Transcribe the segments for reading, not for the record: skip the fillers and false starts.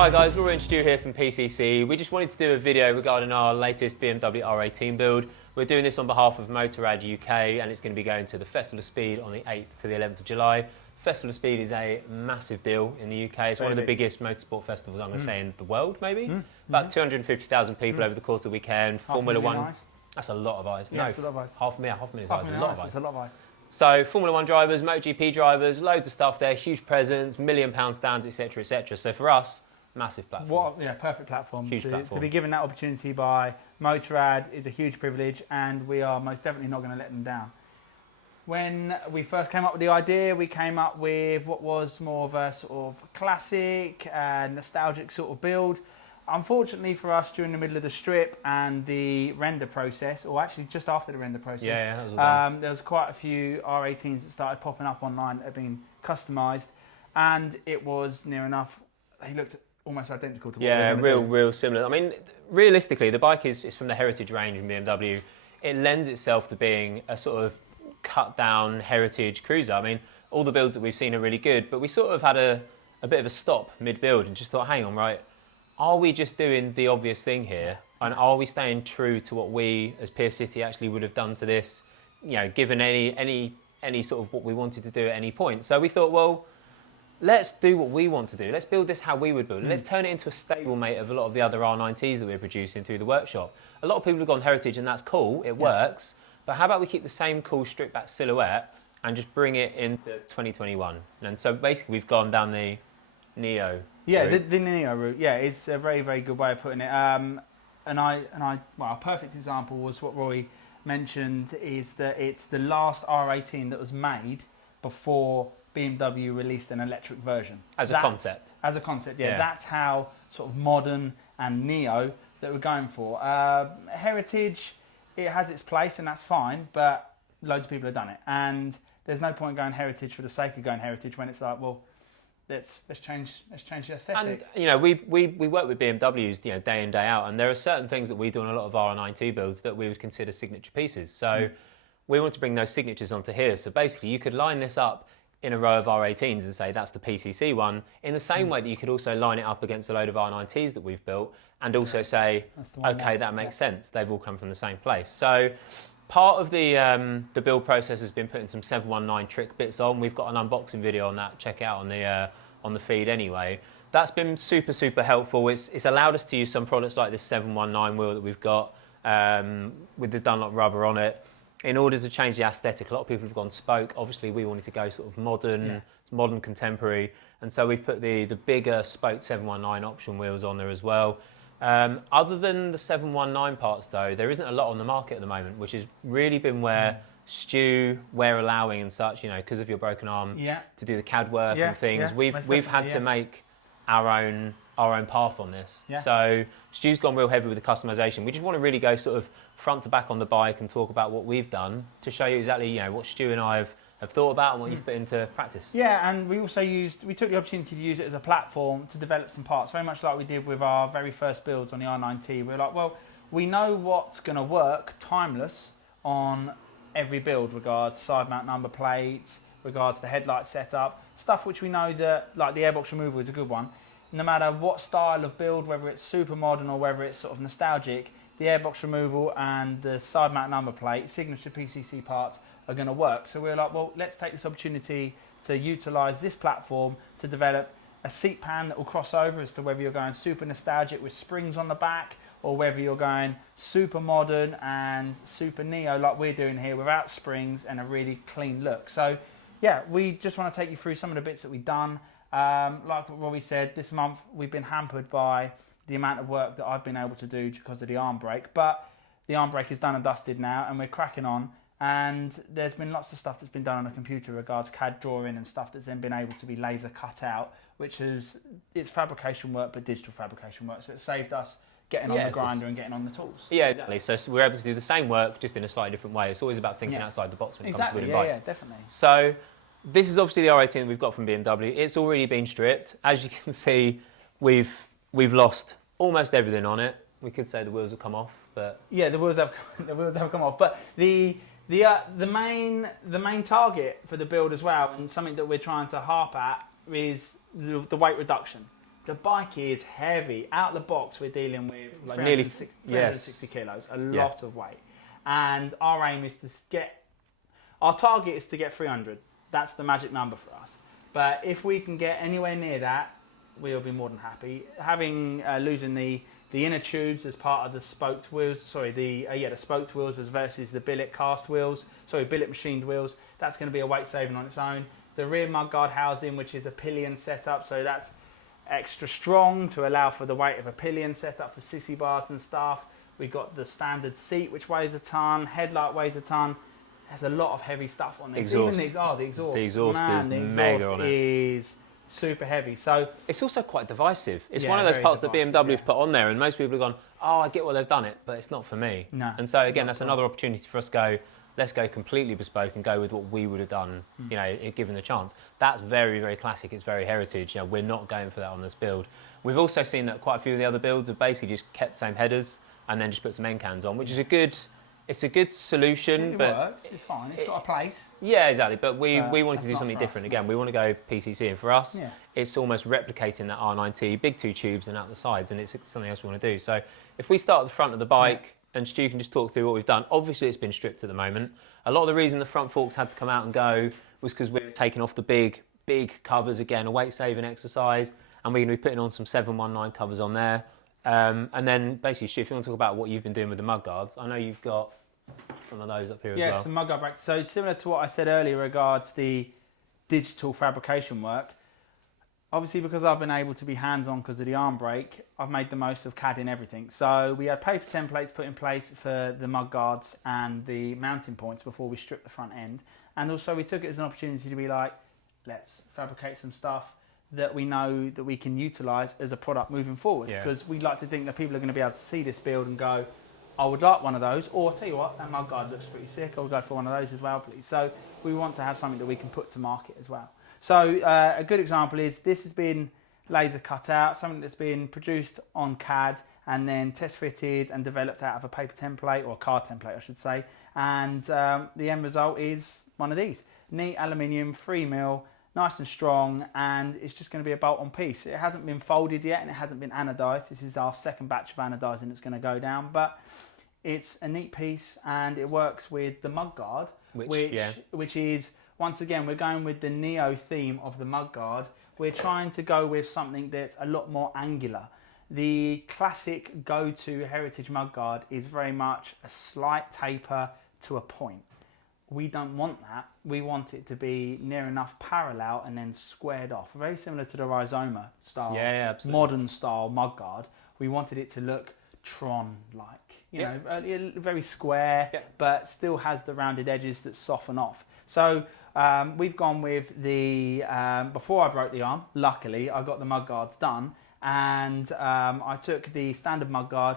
Hi guys, Laura and Stu here from PCC. We just wanted to do a video regarding our latest BMW R18 build. We're doing this on behalf of Motorrad UK and it's going to be going to the Festival of Speed on the 8th to the 11th of July. Festival of Speed is a massive deal in the UK. It's one of the biggest motorsport festivals, I'm going to say, in the world, maybe. About 250,000 people over the course of the weekend. Formula One. Eyes. That's a lot of eyes. Yeah, no, it's a lot of eyes. Half a million eyes. A lot of eyes. It's a lot of eyes. So Formula One drivers, MotoGP drivers, loads of stuff there, huge presence, £1 million stands, etc., etc. So for us, massive platform. Perfect platform. Huge platform. To be given that opportunity by Motorrad is a huge privilege, and we are most definitely not going to let them down. When we first came up with the idea, we came up with what was more of a sort of classic and nostalgic sort of build. Unfortunately for us, during the middle of the strip and the render process, or actually just after the render process, that was all done. There was quite a few R18s that started popping up online that had been customised, and it was near enough. They looked almost identical to what we were doing. real similar. I mean, realistically, the bike is from the Heritage range in BMW. It lends itself to being a sort of cut down Heritage cruiser. I mean, all the builds that we've seen are really good, but we sort of had a bit of a stop mid-build and just thought, hang on, right, are we just doing the obvious thing here? And are we staying true to what we as Pier City actually would have done to this, you know, given any sort of what we wanted to do at any point? So we thought, well, let's do what we want to do. Let's build this how we would build it. Let's turn it into a stablemate of a lot of the other R90s that we're producing through the workshop. A lot of people have gone Heritage and that's cool, it works, but how about we keep the same cool stripped back silhouette and just bring it into 2021? And so basically we've gone down the Neo route. The Neo route, it's a very, very good way of putting it. Well, a perfect example was what Roy mentioned, is that it's the last R18 that was made before BMW released an electric version. As a concept, that's how sort of modern and neo that we're going for. Heritage, it has its place and that's fine, but loads of people have done it, and there's no point going Heritage for the sake of going Heritage when it's like, well, let's change the aesthetic. And you know, we work with BMWs, you know, day in day out, and there are certain things that we do on a lot of R90 builds that we would consider signature pieces. So we want to bring those signatures onto here. So basically, you could line this up in a row of R18s and say that's the PCC one, in the same way that you could also line it up against a load of R90s that we've built and also say, okay, that makes sense. They've all come from the same place. So part of the build process has been putting some 719 trick bits on. We've got an unboxing video on that. Check it out on the feed anyway. That's been super, super helpful. It's allowed us to use some products like this 719 wheel that we've got with the Dunlop rubber on it, in order to change the aesthetic. A lot of people have gone spoke. Obviously, we wanted to go sort of modern contemporary, and so we've put the bigger spoke 719 option wheels on there as well. Other than the 719 parts, though, there isn't a lot on the market at the moment, which has really been where Stu, we're allowing and such, you know, because of your broken arm, to do the CAD work and things. We've had to make our own path on this. So Stu's gone real heavy with the customization. We just want to really go sort of front to back on the bike and talk about what we've done to show you exactly, you know, what Stu and I have thought about and what you've put into practice. Yeah, and we also we took the opportunity to use it as a platform to develop some parts, very much like we did with our very first builds on the R9T. We're like, well, we know what's going to work timeless on every build, regards side mount number plates, regards the headlight setup, stuff which we know that, like the airbox removal is a good one. No matter what style of build, whether it's super modern or whether it's sort of nostalgic, the airbox removal and the side mount number plate, signature PCC parts, are going to work. So we're like, well, let's take this opportunity to utilise this platform to develop a seat pan that will cross over as to whether you're going super nostalgic with springs on the back, or whether you're going super modern and super neo like we're doing here without springs and a really clean look. So yeah, we just want to take you through some of the bits that we've done. Like what Robbie said, this month we've been hampered by the amount of work that I've been able to do because of the arm brake, but the arm brake is done and dusted now and we're cracking on, and there's been lots of stuff that's been done on a computer regards CAD drawing and stuff that's then been able to be laser cut out, which is, it's fabrication work but digital fabrication work, so it saved us getting on the grinder and getting on the tools. Yeah, exactly. So we're able to do the same work just in a slightly different way. It's always about thinking outside the box when it comes to building bikes. Yeah, definitely. So this is obviously the R18 that we've got from BMW. It's already been stripped. As you can see, we've lost almost everything on it. We could say the wheels have come off, but yeah, the wheels have come off. But the main target for the build as well, and something that we're trying to harp at, is the weight reduction. the bike is heavy. Out the box, we're dealing with like nearly 360 kilos, a lot of weight. And our aim is to our target is to get 300. That's the magic number for us. But if we can get anywhere near that, we'll be more than happy. Having losing the inner tubes as part of the spoked wheels, the spoked wheels as versus the billet billet machined wheels, that's going to be a weight saving on its own. The rear mudguard housing, which is a pillion setup, so that's extra strong to allow for the weight of a pillion setup for sissy bars and stuff. We've got the standard seat, which weighs a ton, headlight weighs a ton. There's a lot of heavy stuff on this. Exhaust. Even the exhaust. The exhaust is mega on it. Is super heavy. So it's also quite divisive. It's one of those parts that BMW have put on there, and most people have gone, "Oh, I get why they've done it, but it's not for me." No. And so again, that's another opportunity for us to go. Let's go completely bespoke and go with what we would have done, given the chance. That's very, very classic. It's very heritage. We're not going for that on this build. We've also seen that quite a few of the other builds have basically just kept the same headers and then just put some end cans on, which is a good solution. It but works. It's fine. It's got a place. Yeah, exactly. But we wanted to do something different. Us, Again, we want to go PCC, and for us, it's almost replicating that R19, big two tubes and out the sides, and it's something else we want to do. So if we start at the front of the bike, and Stu can just talk through what we've done. Obviously, it's been stripped at the moment. A lot of the reason the front forks had to come out and go was because we were taking off the big covers again, a weight-saving exercise, and we're going to be putting on some 719 covers on there. And then basically, Stu, if you want to talk about what you've been doing with the mud guards, I know you've got some of those up here as well. Yes, the mudguard bracket. So similar to what I said earlier regards the digital fabrication work, obviously because I've been able to be hands-on because of the arm brake, I've made the most of CAD in everything. So we had paper templates put in place for the mudguards and the mounting points before we stripped the front end. And also we took it as an opportunity to be like, let's fabricate some stuff that we know that we can utilise as a product moving forward. Because we like to think that people are going to be able to see this build and go, I would like one of those, or I'll tell you what, that mudguard looks pretty sick, I'll go for one of those as well, please. So we want to have something that we can put to market as well. So a good example is this has been laser cut out, something that's been produced on CAD and then test fitted and developed out of a paper template, or a card template I should say, and the end result is one of these. Neat aluminium, 3mm, nice and strong, and it's just going to be a bolt-on piece. It hasn't been folded yet and it hasn't been anodised. This is our second batch of anodising that's going to go down, but it's a neat piece and it works with the mudguard, which is, once again, we're going with the Neo theme of the mudguard. We're trying to go with something that's a lot more angular. The classic go-to heritage mudguard is very much a slight taper to a point. We don't want that. We want it to be near enough parallel and then squared off. Very similar to the Rhizoma style, modern style mudguard. We wanted it to look Tron-like, you know, very square, but still has the rounded edges that soften off. So we've gone with the, before I broke the arm, luckily, I got the mudguards done, and I took the standard mudguard,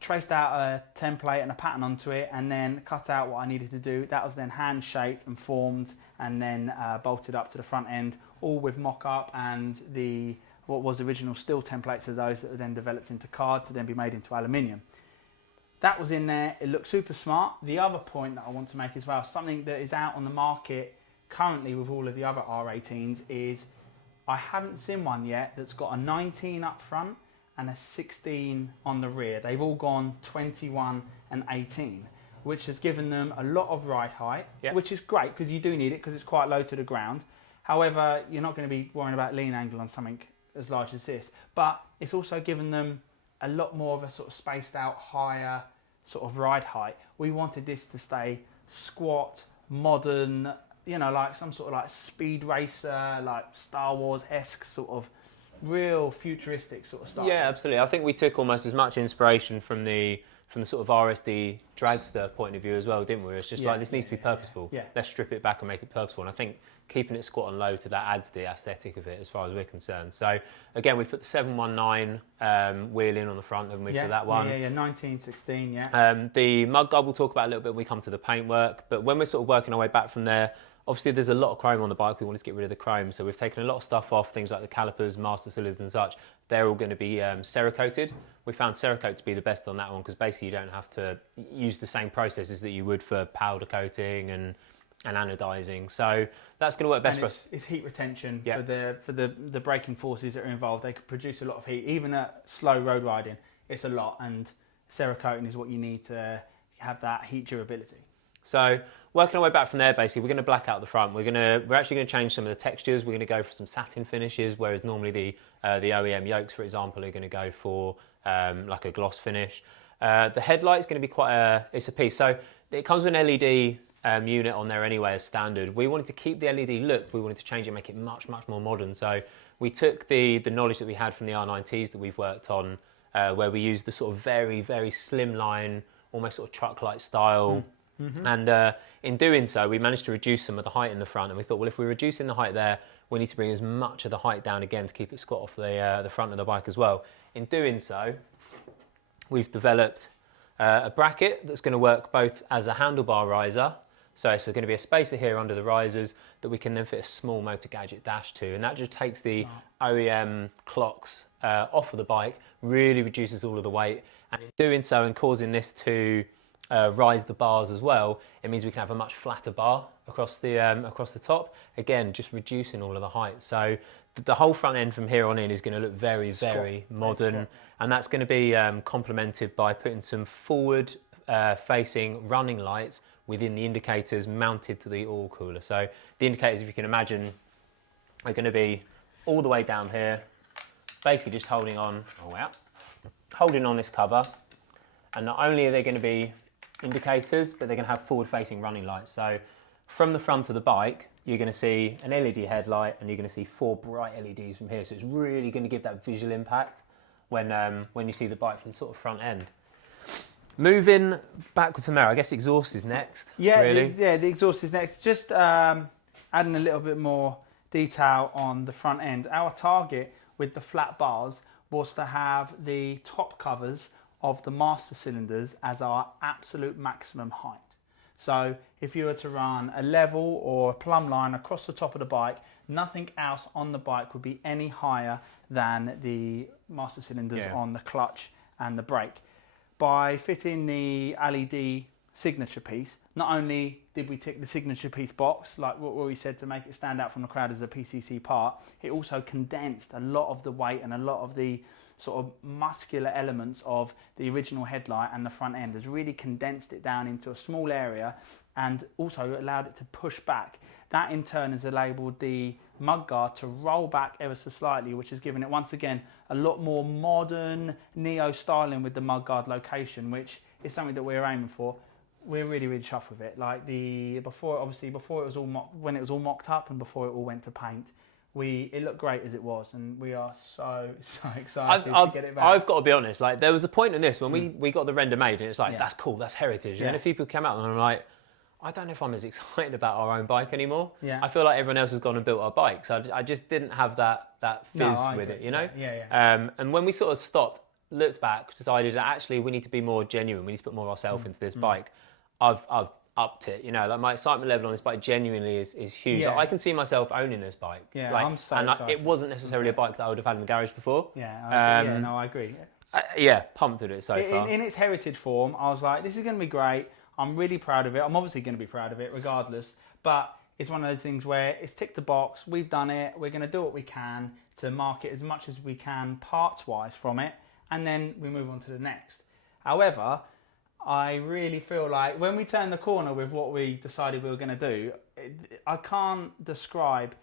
traced out a template and a pattern onto it, and then cut out what I needed to do. That was then hand shaped and formed, and then bolted up to the front end, all with mock-up and the what was original steel templates of those that were then developed into card to then be made into aluminium. That was in there. It looked super smart. The other point that I want to make as well, something that is out on the market currently with all of the other R18s, is I haven't seen one yet that's got a 19 up front and a 16 on the rear. They've all gone 21 and 18, which has given them a lot of ride height, which is great because you do need it because it's quite low to the ground. However, you're not going to be worrying about lean angle on something as large as this, but it's also given them a lot more of a sort of spaced out higher sort of ride height. We wanted this to stay squat, modern, you know, like some sort of like speed racer, like Star Wars-esque sort of real futuristic sort of style. Yeah, absolutely. I think we took almost as much inspiration from the sort of RSD dragster point of view as well, didn't we? It's just like, this needs to be purposeful. Let's strip it back and make it purposeful. And I think keeping it squat and low to that adds the aesthetic of it as far as we're concerned. So again, we put the 719 wheel in on the front, haven't we, for that one? 1916, The mudguard we'll talk about a little bit when we come to the paintwork, but when we're sort of working our way back from there, obviously there's a lot of chrome on the bike. We wanted to get rid of the chrome, so we've taken a lot of stuff off, things like the calipers, master cylinders and such. They're all going to be Cerakoted. We found Cerakote to be the best on that one because basically you don't have to use the same processes that you would for powder coating and and anodizing. So that's going to work best for us. It's heat retention for the braking forces that are involved. They could produce a lot of heat, even at slow road riding. It's a lot, and Cerakoting is what you need to have that heat durability. So working our way back from there, basically, we're going to black out the front. We're actually going to change some of the textures. We're going to go for some satin finishes, whereas normally the OEM yokes, for example, are going to go for like a gloss finish. The headlight is going to be it's a piece. So it comes with an LED unit on there anyway as standard. We wanted to keep the LED look. We wanted to change it, make it much more modern. So we took the knowledge that we had from the R90s that we've worked on, where we used the sort of very slim line, almost sort of truck-like style. Mm-hmm. And in doing so, we managed to reduce some of the height in the front. And we thought, well, if we're reducing the height there, we need to bring as much of the height down again to keep it squat off the front of the bike as well. In doing so, we've developed a bracket that's going to work both as a handlebar riser. So it's going to be a spacer here under the risers that we can then fit a small motor gadget dash to. And that just takes the OEM clocks off of the bike, really reduces all of the weight. And in doing so and causing this to rise the bars as well, it means we can have a much flatter bar across the top. Again, just reducing all of the height. So the whole front end from here on in is going to look very modern, and that's going to be complemented by putting some forward facing running lights within the indicators mounted to the oil cooler. So the indicators, if you can imagine, are going to be all the way down here, basically just holding on this cover. And not only are they going to be indicators, but they're going to have forward-facing running lights. So from the front of the bike, you're going to see an LED headlight, and you're going to see 4 bright LEDs from here. So it's really going to give that visual impact when you see the bike from the sort of front end. Moving backwards from there, I guess exhaust is next. Yeah, really. The exhaust is next. Just adding a little bit more detail on the front end. Our target with the flat bars was to have the top covers of the master cylinders as our absolute maximum height. So if you were to run a level or a plumb line across the top of the bike, nothing else on the bike would be any higher than the master cylinders on the clutch and the brake. By fitting the LED signature piece, not only did we tick the signature piece box, like what we said, to make it stand out from the crowd as a PCC part, it also condensed a lot of the weight and a lot of the sort of muscular elements of the original headlight and the front end. Has really condensed it down into a small area, and also allowed it to push back. That in turn has enabled the mudguard to roll back ever so slightly, which has given it, once again, a lot more modern neo styling with the mudguard location, which is something that we're aiming for. We're really chuffed with it. Like before it was all when it was all mocked up and before it all went to paint, it looked great as it was, and we are so excited to get it back. I've got to be honest, like there was a point in this when we got the render made, and it's like, that's cool, that's heritage. And then if people come out and I'm like, I don't know if I'm as excited about our own bike anymore. Yeah. I feel like everyone else has gone and built our bike, so I just didn't have that fizz with it, you know? And when we sort of stopped, looked back, decided that actually we need to be more genuine, we need to put more of ourselves into this bike. I've upped it, you know, like my excitement level on this bike genuinely is huge. Like, I can see myself owning this bike. Yeah, like, I'm so excited. It wasn't necessarily a bike that I would have had in the garage before. I agree. Pumped with it so far. In its heritage form, I was like, this is going to be great. I'm really proud of it. I'm obviously going to be proud of it regardless, but it's one of those things where it's ticked the box. We've done it. We're going to do what we can to market as much as we can parts-wise from it, and then we move on to the next. However, I really feel like when we turn the corner with what we decided we were going to do, I can't describe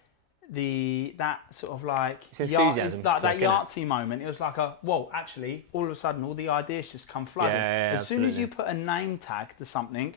that sort of like enthusiasm, that yahtzee moment. It was like actually, all of a sudden, all the ideas just come flooding. As soon as you put a name tag to something,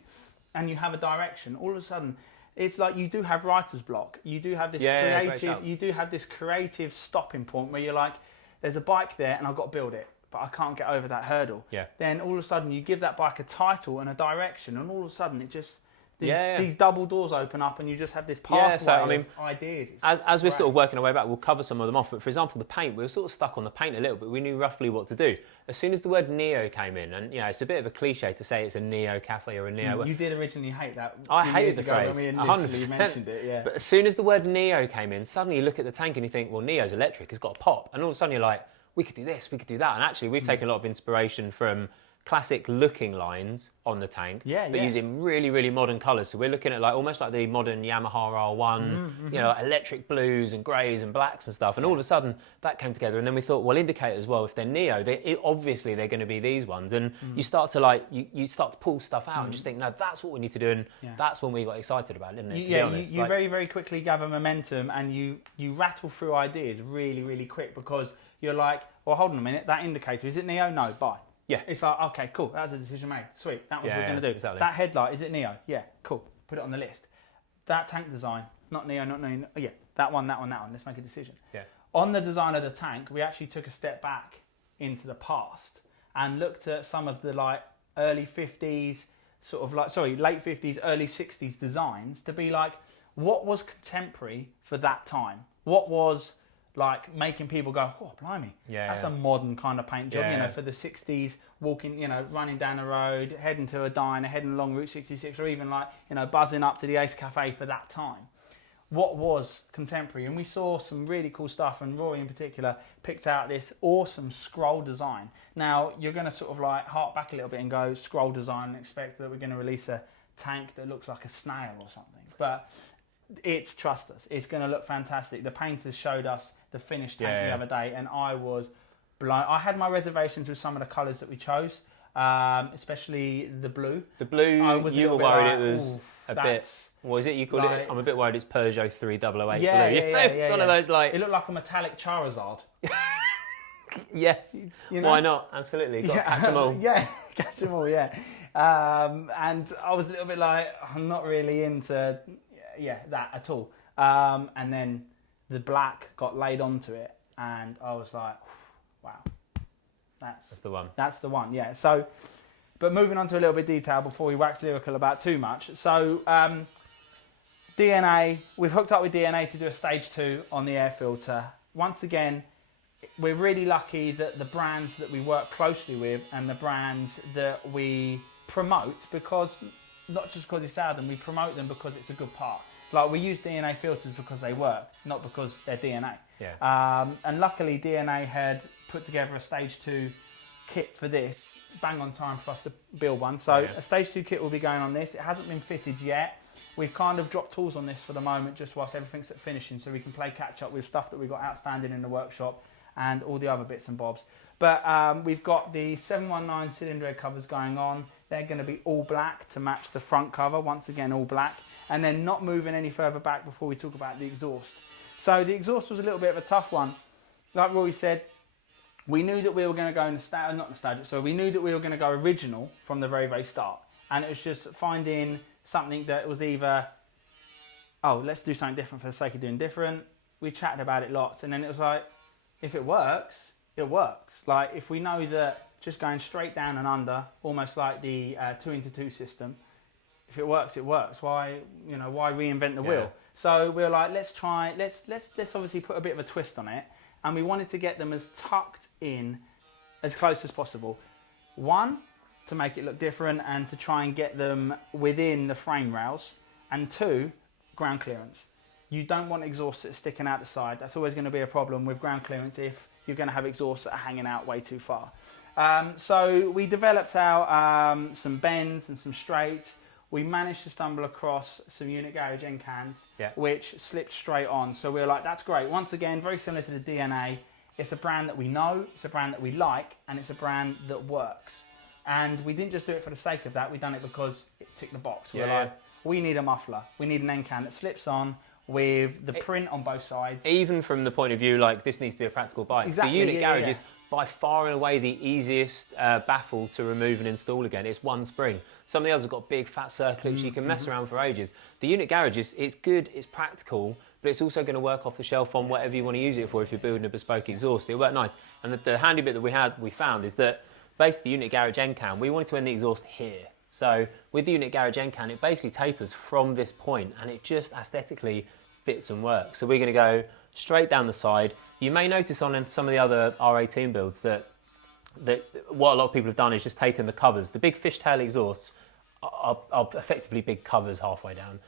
and you have a direction, all of a sudden, it's like you do have writer's block. You do have this creative. You do have this creative stopping point where you're like, there's a bike there, and I've got to build it, but I can't get over that hurdle. Then all of a sudden, you give that bike a title and a direction, and all of a sudden, it just these double doors open up, and you just have this pathway of ideas. As we're sort of working our way back, we'll cover some of them off. But for example, the paint, we were sort of stuck on the paint a little bit. We knew roughly what to do. As soon as the word Neo came in, and you know, it's a bit of a cliche to say it's a Neo cafe or a Neo. You did originally hate that. I hated the phrase. When we initially mentioned it, But as soon as the word Neo came in, suddenly you look at the tank and you think, well, Neo's electric, it's got a pop, and all of a sudden you're like, we could do this, we could do that. And actually, we've taken a lot of inspiration from classic looking lines on the tank, but using really, really modern colours. So we're looking at like almost like the modern Yamaha R1, you know, like electric blues and greys and blacks and stuff. And all of a sudden that came together. And then we thought, well, indicators, well, if they're Neo, obviously they're going to be these ones. And you start to like, you start to pull stuff out and just think, no, that's what we need to do. And that's when we got excited about it, didn't it? To be honest. You very, very quickly gather momentum and you rattle through ideas really, really quick, because you're like, well, hold on a minute, that indicator, is it Neo? No, buy. Yeah. It's like, okay, cool, that's a decision made. Sweet, that was what we're going to do. Exactly. That headlight, is it Neo? Yeah, cool, put it on the list. That tank design, not Neo, not Neo. Oh, yeah, that one, let's make a decision. Yeah. On the design of the tank, we actually took a step back into the past and looked at some of the like early 50s, late 50s, early 60s designs to be like, what was contemporary for that time? What was like making people go, oh, blimey, that's a modern kind of paint job, you know, for the 60s, walking, you know, running down the road, heading to a diner, heading along Route 66, or even like, you know, buzzing up to the Ace Cafe for that time. What was contemporary? And we saw some really cool stuff, and Rory in particular picked out this awesome scroll design. Now, you're going to sort of like hark back a little bit and go, scroll design, and expect that we're going to release a tank that looks like a snail or something. But trust us, it's going to look fantastic. The painters showed us the finished tank the other day, and I was blown. I had my reservations with some of the colours that we chose, especially the blue. The blue, you were worried it was a bit. What is it you called like, it? I'm a bit worried it's Peugeot 3008 yeah, blue. Yeah, it's one of those like. It looked like a metallic Charizard. Yes. You know? Why not? Absolutely. Got to catch them all. Catch them all. Yeah. And I was a little bit like, I'm not really into that at all. And then the black got laid onto it, and I was like, wow, that's the one. That's the one, yeah. So, but moving on to a little bit of detail before we wax lyrical about too much. So, DNA, we've hooked up with DNA to do a stage 2 on the air filter. Once again, we're really lucky that the brands that we work closely with and the brands that we promote, because not just because it's Southern, we promote them because it's a good part. Like, we use DNA filters because they work, not because they're DNA. Yeah. And luckily, DNA had put together a stage 2 kit for this, bang on time for us to build one. So a stage 2 kit will be going on this. It hasn't been fitted yet. We've kind of dropped tools on this for the moment, just whilst everything's at finishing, so we can play catch up with stuff that we've got outstanding in the workshop and all the other bits and bobs. But we've got the 719 cylinder head covers going on. They're going to be all black to match the front cover, once again all black. And then not moving any further back before we talk about the exhaust. So the exhaust was a little bit of a tough one. Like Roy said, we knew that we were going to go nostalgic, so we knew that we were going to go original from the very, very start. And it was just finding something that was either, oh, let's do something different for the sake of doing different. We chatted about it lots, and then it was like, if it works, it works. Like, if we know that just going straight down and under, almost like the 2x2 system, if it works, it works. Why reinvent the wheel? So we were like, let's obviously put a bit of a twist on it, and we wanted to get them as tucked in as close as possible. One, to make it look different and to try and get them within the frame rails, and two, ground clearance. You don't want exhausts that are sticking out the side. That's always going to be a problem with ground clearance if you're going to have exhausts that are hanging out way too far. So we developed out some bends and some straights. We managed to stumble across some unit garage end cans, which slipped straight on. So we were like, that's great. Once again, very similar to the DNA. It's a brand that we know, it's a brand that we like, and it's a brand that works. And we didn't just do it for the sake of that. We've done it because it ticked the box. We're like, we need a muffler. We need an end can that slips on with the print on both sides. Even from the point of view, like, this needs to be a practical bike. Exactly, the unit garage is by far and away the easiest baffle to remove and install again. It's one spring. Some of the others have got big fat circles you can mess around for ages. The unit garage it's good, it's practical, but it's also going to work off the shelf on whatever you want to use it for. If you're building a bespoke exhaust, it'll work nice. And the handy bit that we found is that basically the unit garage end can, we wanted to end the exhaust here. So with the unit garage end can, it basically tapers from this point, and it just aesthetically fits and works. So we're going to go straight down the side. You may notice on some of the other R18 builds that what a lot of people have done is just taken the covers. The big fishtail exhausts are effectively big covers halfway down.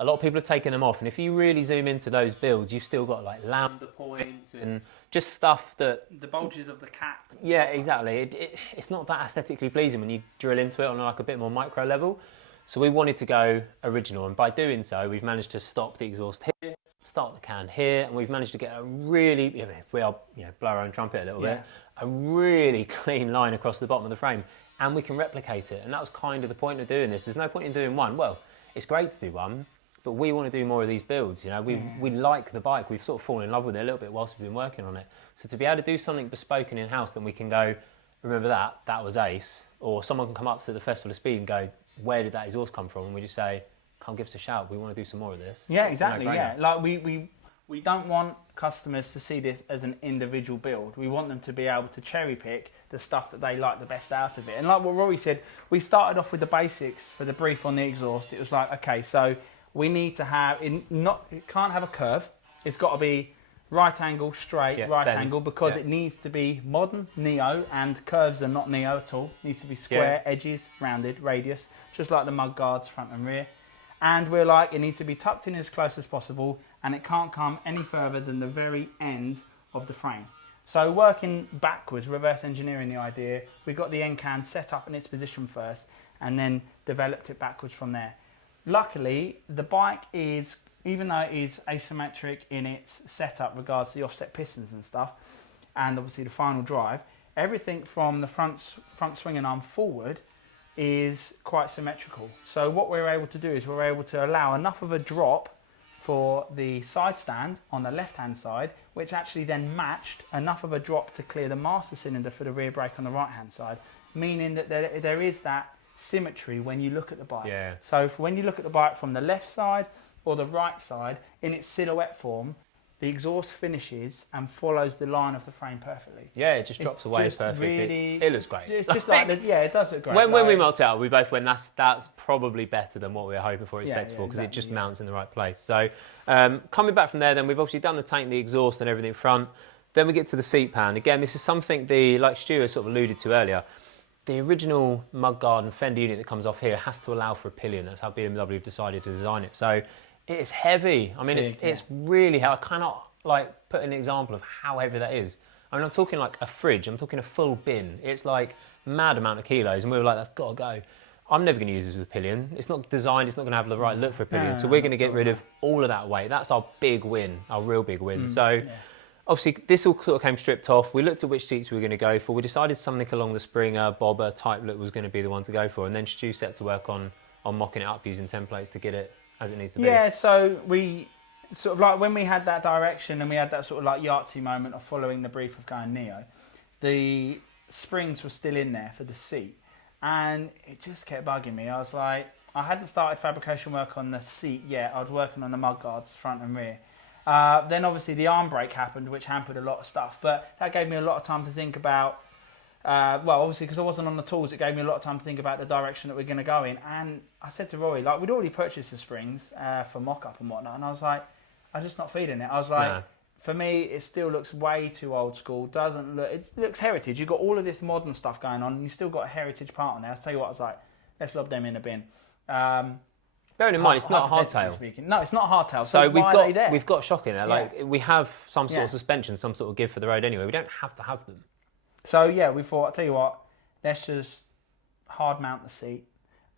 a lot of people have taken them off. And if you really zoom into those builds, you've still got like lambda points and just stuff that... The bulges of the cat. Yeah, exactly. It's not that aesthetically pleasing when you drill into it on like a bit more micro level. So we wanted to go original, and by doing so, we've managed to stop the exhaust here, start the can here, and we've managed to get a really, if we are, blow our own trumpet a little bit, a really clean line across the bottom of the frame, and we can replicate it. And that was kind of the point of doing this. There's no point in doing one. Well, it's great to do one, but we want to do more of these builds. We like the bike. We've sort of fallen in love with it a little bit whilst we've been working on it. So to be able to do something bespoke and in-house, then we can go, remember that was ace, or someone can come up to the Festival of Speed and go, where did that exhaust come from? And we just say, come give us a shout, we want to do some more of this. Yeah, exactly, yeah. Like we don't want customers to see this as an individual build. We want them to be able to cherry pick the stuff that they like the best out of it. And like what Rory said, we started off with the basics for the brief on the exhaust. It was like, okay, so we need to have, it can't have a curve. It's got to be right angle, straight, right angle, because it needs to be modern, neo, and curves are not neo at all. It needs to be square, edges, rounded, radius, just like the mud guards front and rear. And we're like, it needs to be tucked in as close as possible, and it can't come any further than the very end of the frame. So working backwards, reverse engineering the idea, we got the end can set up in its position first, and then developed it backwards from there. Luckily, the bike is, even though it is asymmetric in its setup regards to the offset pistons and stuff, and obviously the final drive, everything from the front swinging arm forward is quite symmetrical. So what we're able to do is we're able to allow enough of a drop for the side stand on the left hand side, which actually then matched enough of a drop to clear the master cylinder for the rear brake on the right hand side, meaning that there is that symmetry when you look at the bike. Yeah. So when you look at the bike from the left side or the right side, in its silhouette form, the exhaust finishes and follows the line of the frame perfectly. Yeah, it just drops away perfect. Really, it looks great. It's just like, it does look great. When we mocked it up, we both went, that's probably better than what we were hoping for, expected for, because it just mounts in the right place. So coming back from there, then we've obviously done the tank, the exhaust and everything front. Then we get to the seat pan. Again, this is something like Stuart sort of alluded to earlier. The original mudguard and fender unit that comes off here has to allow for a pillion. That's how BMW have decided to design it. So it's heavy. I mean, it's really heavy. I cannot put an example of how heavy that is. I mean, I'm talking like a fridge. I'm talking a full bin. It's like mad amount of kilos, and we were like, that's got to go. I'm never going to use this with a pillion. It's not designed. It's not going to have the right look for a pillion. So we're going to get rid of all of that weight. That's our big win, our real big win. So obviously, this all sort of came stripped off. We looked at which seats we were going to go for. We decided something along the Springer, Bobber type look was going to be the one to go for. And then Stu set to work on mocking it up using templates to get it as it needs to be. Yeah, so we sort of like when we had that direction and we had that sort of like Yahtzee moment of following the brief of going neo, the springs were still in there for the seat. And it just kept bugging me. I was like, I hadn't started fabrication work on the seat yet. I was working on the mudguards front and rear. Then obviously the arm brake happened, which hampered a lot of stuff. But that gave me a lot of time to think about, well, obviously because I wasn't on the tools, it gave me a lot of time to think about the direction that we're going to go in. And I said to Rory, like, we'd already purchased the springs for mock-up and whatnot. And I was like, I'm just not feeling it. I was like, for me, it still looks way too old school. Doesn't look, it looks heritage. You've got all of this modern stuff going on, and you've still got a heritage part on there. I'll tell you what, I was like, let's lob them in the bin. Bearing in mind, it's not a hardtail. No, it's not a hardtail. So we've got shock in there. Like we have some sort of suspension, some sort of give for the road anyway. We don't have to have them. So yeah, we thought, I'll tell you what, let's just hard mount the seat.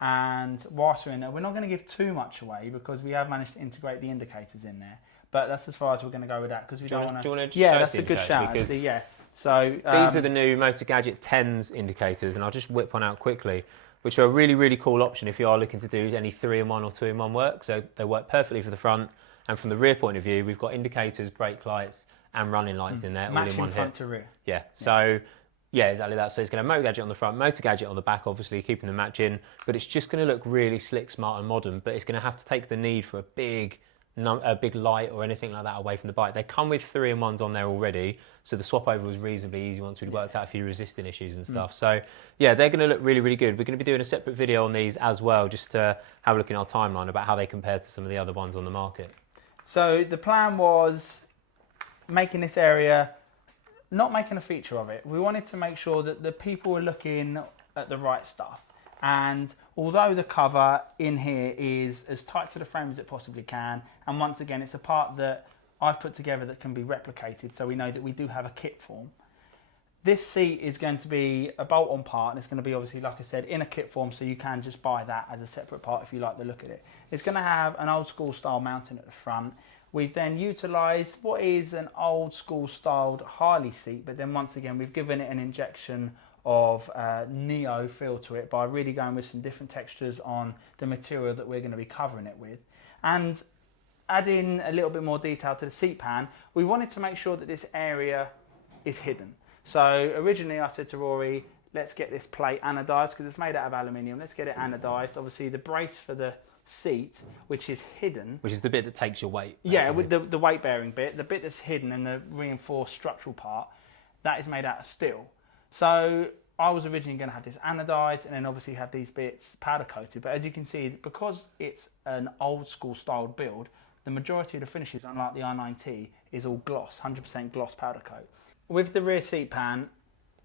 And whilst we're in there, we're not going to give too much away because we have managed to integrate the indicators in there. But that's as far as we're going to go with that because we don't want to. Do you want to yeah, that's a good shout. Actually, yeah. So these are the new Motor Gadget 10s indicators, and I'll just whip one out quickly, which are a really, really cool option if you are looking to do any 3-in-1 or 2-in-1 work. So they work perfectly for the front, and from the rear point of view, we've got indicators, brake lights, and running lights in there, all in one front hit. to rear. Yeah. So. Yeah, exactly that. So it's going to have Motor Gadget on the front, Motor Gadget on the back, obviously keeping the matching, but it's just going to look really slick, smart and modern, but it's going to have to take the need for a big light or anything like that away from the bike. They come with 3-in-1s on there already, so the swap over was reasonably easy once we'd worked out a few resisting issues and stuff. So yeah, they're going to look really, really good. We're going to be doing a separate video on these as well, just to have a look in our timeline about how they compare to some of the other ones on the market. So the plan was making this area, not making a feature of it. We wanted to make sure that the people were looking at the right stuff. And although the cover in here is as tight to the frame as it possibly can, and once again, it's a part that I've put together that can be replicated, so we know that we do have a kit form. This seat is going to be a bolt-on part, and it's going to be obviously, like I said, in a kit form, so you can just buy that as a separate part if you like the look at it. It's going to have an old school style mounting at the front. We've then utilised what is an old school styled Harley seat, but then once again, we've given it an injection of neo feel to it by really going with some different textures on the material that we're going to be covering it with. And adding a little bit more detail to the seat pan, we wanted to make sure that this area is hidden. So originally I said to Rory, let's get this plate anodised because it's made out of aluminium. Let's get it anodised. Obviously the brace for the seat, which is hidden. Which is the bit that takes your weight. Basically. Yeah, with the weight bearing bit. The bit that's hidden and the reinforced structural part, that is made out of steel. So I was originally going to have this anodised and then obviously have these bits powder coated. But as you can see, because it's an old school styled build, the majority of the finishes, unlike the R19, is all gloss, 100% gloss powder coat. With the rear seat pan,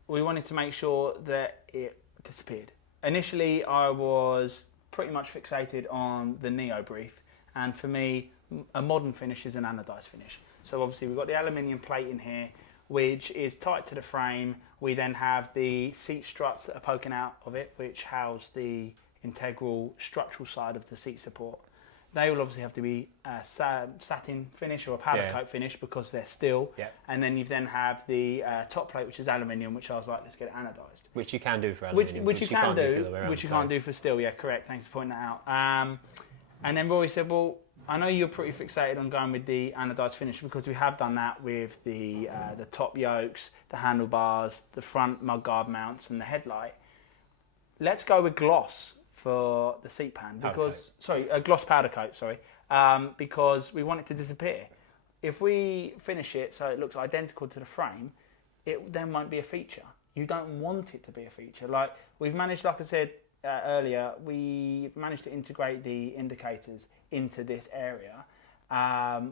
we wanted to make sure that it disappeared. Initially, I was pretty much fixated on the Neo brief, and for me, a modern finish is an anodised finish. So obviously we've got the aluminium plate in here, which is tight to the frame. We then have the seat struts that are poking out of it, which house the integral structural side of the seat support. They will obviously have to be a satin finish or a powder coat finish because they're steel. Yeah. And then you then have the top plate, which is aluminium, which I was like, let's get it anodised. Which you can do for aluminium. Which you can do, which you can't do for steel. Yeah, correct. Thanks for pointing that out. And then Rory said, well, I know you're pretty fixated on going with the anodised finish because we have done that with the top yokes, the handlebars, the front mudguard mounts and the headlight. Let's go with gloss for the seat pan because a gloss powder coat, because we want it to disappear. If we finish it so it looks identical to the frame, it then won't be a feature. You don't want it to be a feature. Like we've managed, like I said earlier, we've managed to integrate the indicators into this area.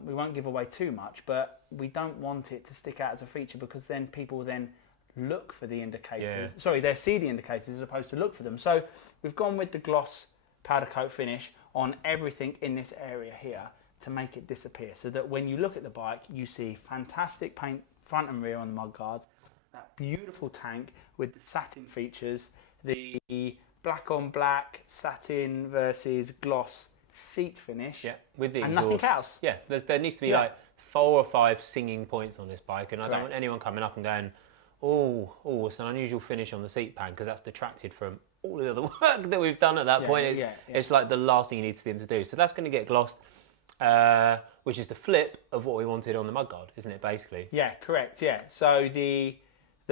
We won't give away too much, but we don't want it to stick out as a feature because then people then look for the indicators. They see the indicators as opposed to look for them. So we've gone with the gloss powder coat finish on everything in this area here to make it disappear, so that when you look at the bike, you see fantastic paint front and rear on the mudguards, that beautiful tank with the satin features, the black on black satin versus gloss seat finish, with the and exhaust. Nothing else. Yeah, there needs to be like 4 or 5 singing points on this bike, and I don't want anyone coming up and going, oh, it's an unusual finish on the seat pan, because that's detracted from all the other work that we've done at that point. It's like the last thing you need to see them to do. So that's going to get glossed, which is the flip of what we wanted on the mudguard, isn't it, basically? Yeah, correct, yeah. So the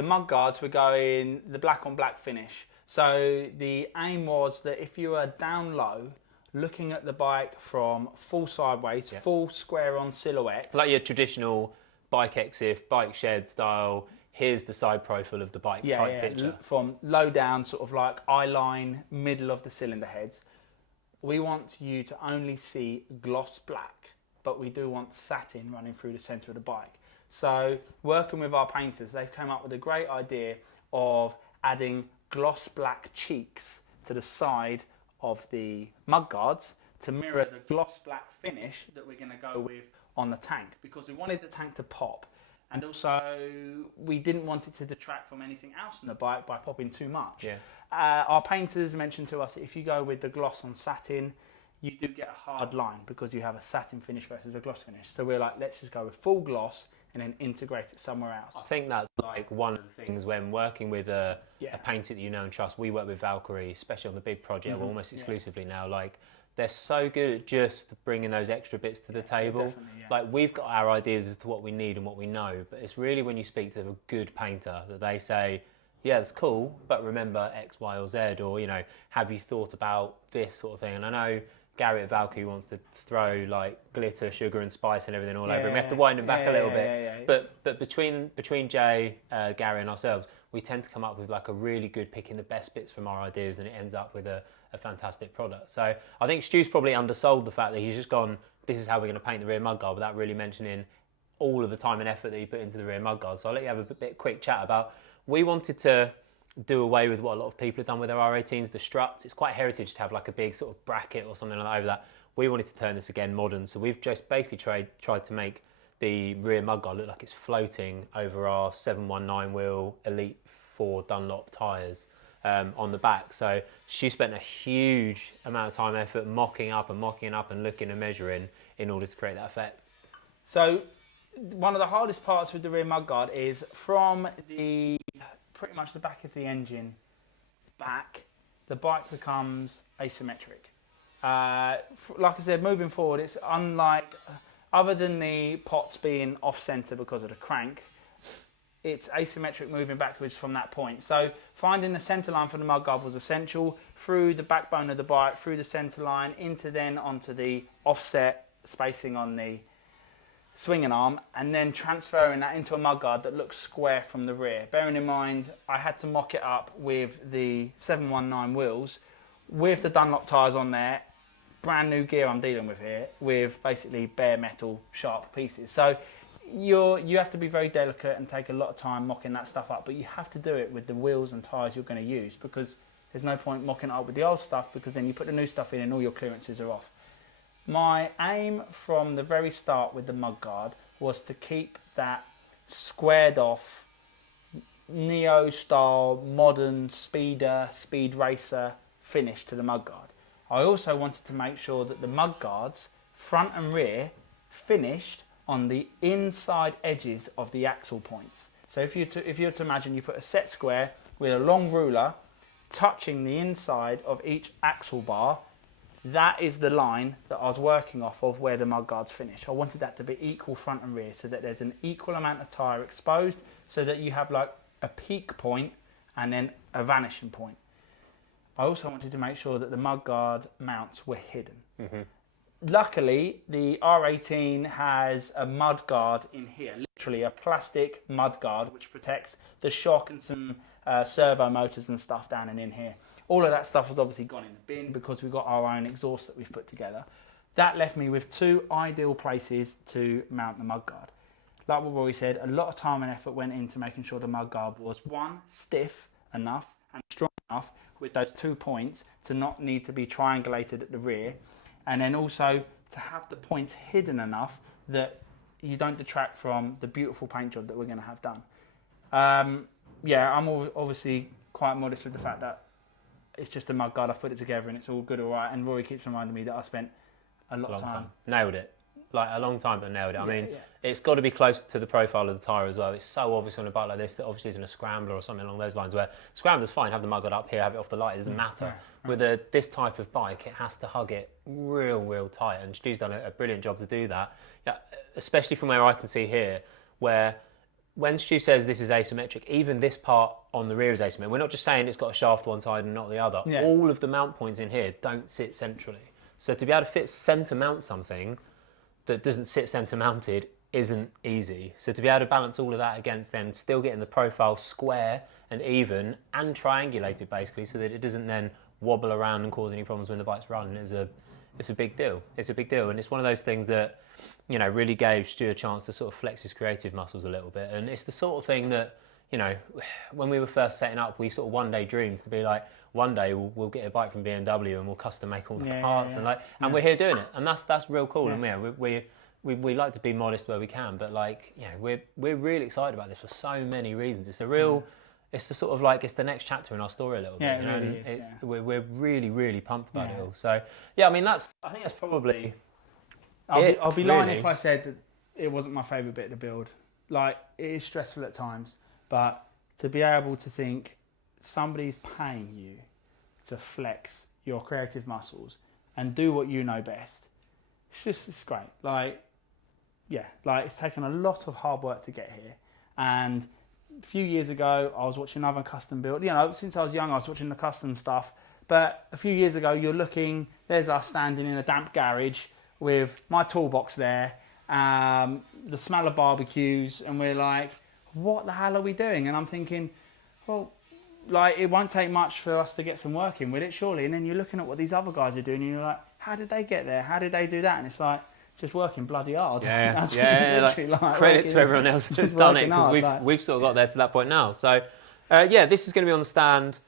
mudguards were going the black on black finish. So the aim was that if you were down low, looking at the bike from full sideways, full square on silhouette. It's like your traditional bike exif, bike shed style, here's the side profile of the bike type picture. From low down, sort of like eye line, middle of the cylinder heads. We want you to only see gloss black, but we do want satin running through the centre of the bike. So working with our painters, they've come up with a great idea of adding gloss black cheeks to the side of the mudguards to mirror the gloss black finish that we're going to go with on the tank, because we wanted the tank to pop. And also, we didn't want it to detract from anything else in the bike by popping too much. Our painters mentioned to us that if you go with the gloss on satin, you do get a hard line because you have a satin finish versus a gloss finish. So we're like, let's just go with full gloss and then integrate it somewhere else. I think that's like one of the things when working with a painter that you know and trust. We work with Valkyrie, especially on the big project, almost exclusively now. Like, they're so good at just bringing those extra bits to the table. Like, we've got our ideas as to what we need and what we know, but it's really when you speak to a good painter that they say, yeah, that's cool, but remember X, Y, or Z, or, you know, have you thought about this sort of thing? And I know Gary at Valkyrie wants to throw like glitter, sugar and spice and everything all over him. We have to wind him back a little bit. But between Jay, Gary and ourselves, we tend to come up with like a really good picking the best bits from our ideas, and it ends up with a fantastic product. So I think Stu's probably undersold the fact that he's just gone, this is how we're going to paint the rear mudguard, without really mentioning all of the time and effort that he put into the rear mudguard. So I'll let you have a quick chat about, we wanted to do away with what a lot of people have done with their R18s, the struts. It's quite heritage to have like a big sort of bracket or something like that over that. We wanted to turn this again modern, so we've just basically tried to make the rear mudguard look like it's floating over our 719 wheel Elite 4 Dunlop tyres on the back. So she spent a huge amount of time and effort mocking up and looking and measuring in order to create that effect. So one of the hardest parts with the rear mudguard is from pretty much the back of the engine back, the bike becomes asymmetric. Like I said, moving forward, it's unlike, other than the pots being off center because of the crank, it's asymmetric moving backwards from that point. So finding the center line for the mudguard was essential, through the backbone of the bike, through the center line, onto the offset spacing on the swinging arm, and then transferring that into a mudguard that looks square from the rear. Bearing in mind, I had to mock it up with the 719 wheels, with the Dunlop tyres on there, brand new gear I'm dealing with here, with basically bare metal sharp pieces. So you have to be very delicate and take a lot of time mocking that stuff up, but you have to do it with the wheels and tyres you're going to use, because there's no point mocking it up with the old stuff, because then you put the new stuff in and all your clearances are off. My aim from the very start with the mudguard was to keep that squared off, neo-style, modern speed racer finish to the mudguard. I also wanted to make sure that the mudguards, front and rear, finished on the inside edges of the axle points. So if you were to imagine, you put a set square with a long ruler touching the inside of each axle bar, that is the line that I was working off of where the mudguards finish. I wanted that to be equal front and rear, so that there's an equal amount of tyre exposed, so that you have like a peak point and then a vanishing point. I also wanted to make sure that the mudguard mounts were hidden. Mm-hmm. Luckily, the R18 has a mudguard in here, literally a plastic mudguard which protects the shock and some servo motors and stuff down and in here. All of that stuff has obviously gone in the bin because we've got our own exhaust that we've put together. That left me with two ideal places to mount the mudguard. Like what Rory said, a lot of time and effort went into making sure the mudguard was, one, stiff enough and strong enough with those 2 points to not need to be triangulated at the rear, and then also to have the points hidden enough that you don't detract from the beautiful paint job that we're going to have done. Yeah, I'm obviously quite modest with the fact that it's just a mudguard. I've put it together and it's all good, all right. And Rory keeps reminding me that I spent a lot of time. Nailed it. Like a long time, but nailed it. I mean, it's got to be close to the profile of the tyre as well. It's so obvious on a bike like this that obviously isn't a scrambler or something along those lines, where scrambler's fine, have the mudguard up here, have it off the light, it doesn't matter. With this type of bike, it has to hug it real tight, and Stu's done a brilliant job to do that. Yeah, especially from where I can see here, where when Stu says this is asymmetric, even this part on the rear is asymmetric. We're not just saying it's got a shaft one side and not the other. Yeah. All of the mount points in here don't sit centrally. So to be able to centre mount something that doesn't sit centre mounted isn't easy. So to be able to balance all of that against then still getting the profile square and even and triangulated basically, so that it doesn't then wobble around and cause any problems when the bike's running, it's a big deal. It's a big deal, and it's one of those things that, you know, really gave Stu a chance to sort of flex his creative muscles a little bit. And it's the sort of thing that, you know, when we were first setting up, we sort of one day dreamed to be like, one day we'll get a bike from BMW and we'll custom make all the parts and we're here doing it, and that's real cool. And we like to be modest where we can, but like, you know, we're really excited about this for so many reasons. It's a real it's the sort of like, it's the next chapter in our story a little bit, you know, really and is, we're really pumped about it all. So yeah, I mean, I think that's probably I'll be lying if I said that it wasn't my favourite bit to build. Like, it is stressful at times, but to be able to think somebody's paying you to flex your creative muscles and do what you know best, it's great. Like, yeah, like, it's taken a lot of hard work to get here. And a few years ago, I was watching other custom build. You know, since I was young, I was watching the custom stuff. But a few years ago, you're looking, there's us standing in a damp garage with my toolbox there, the smell of barbecues, and we're like, what the hell are we doing? And I'm thinking, well, like, it won't take much for us to get some work in with it, surely. And then you're looking at what these other guys are doing, and you're like, how did they get there? How did they do that? And it's like, just working bloody hard. Like, credit to everyone else who's done it, because we've sort of got there to that point now. So Yeah, this is going to be on the stand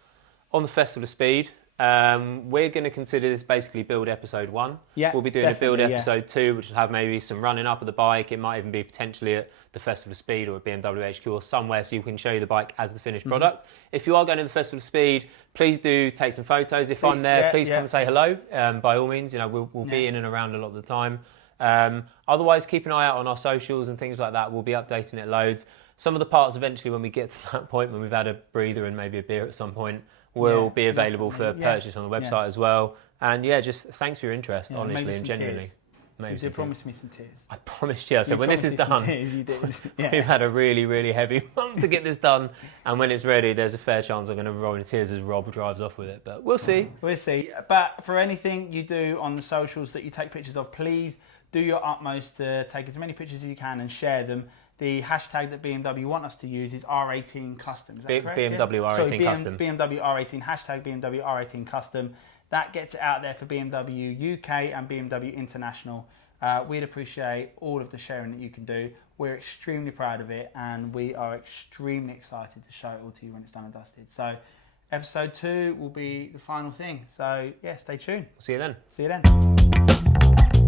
on the Festival of Speed. We're going to consider this basically build episode 1. Yeah, we'll be doing a build definitely, episode 2, which will have maybe some running up of the bike. It might even be potentially at the Festival of Speed or at BMW HQ or somewhere, so you can show you the bike as the finished product. If you are going to the Festival of Speed, please do take some photos. If I'm there, please come and say hello. By all means, we'll be in and around a lot of the time. Otherwise, keep an eye out on our socials and things like that. We'll be updating it loads. Some of the parts eventually, when we get to that point, when we've had a breather and maybe a beer at some point, will be available for purchase on the website as well. And just thanks for your interest, honestly and genuinely. You did promise me some tears. I promised you. So when this is done, you did. we've had a really, really heavy month to get this done. And when it's ready, there's a fair chance I'm going to roll in tears as Rob drives off with it. But we'll see. We'll see. But for anything you do on the socials that you take pictures of, please do your utmost to take as many pictures as you can and share them. The hashtag that BMW want us to use is R18 Custom. Is that correct? BMW R18 Custom. BMW R18, hashtag BMW R18 Custom. That gets it out there for BMW UK and BMW International. We'd appreciate all of the sharing that you can do. We're extremely proud of it, and we are extremely excited to show it all to you when it's done and dusted. So episode 2 will be the final thing. So stay tuned. See you then. See you then.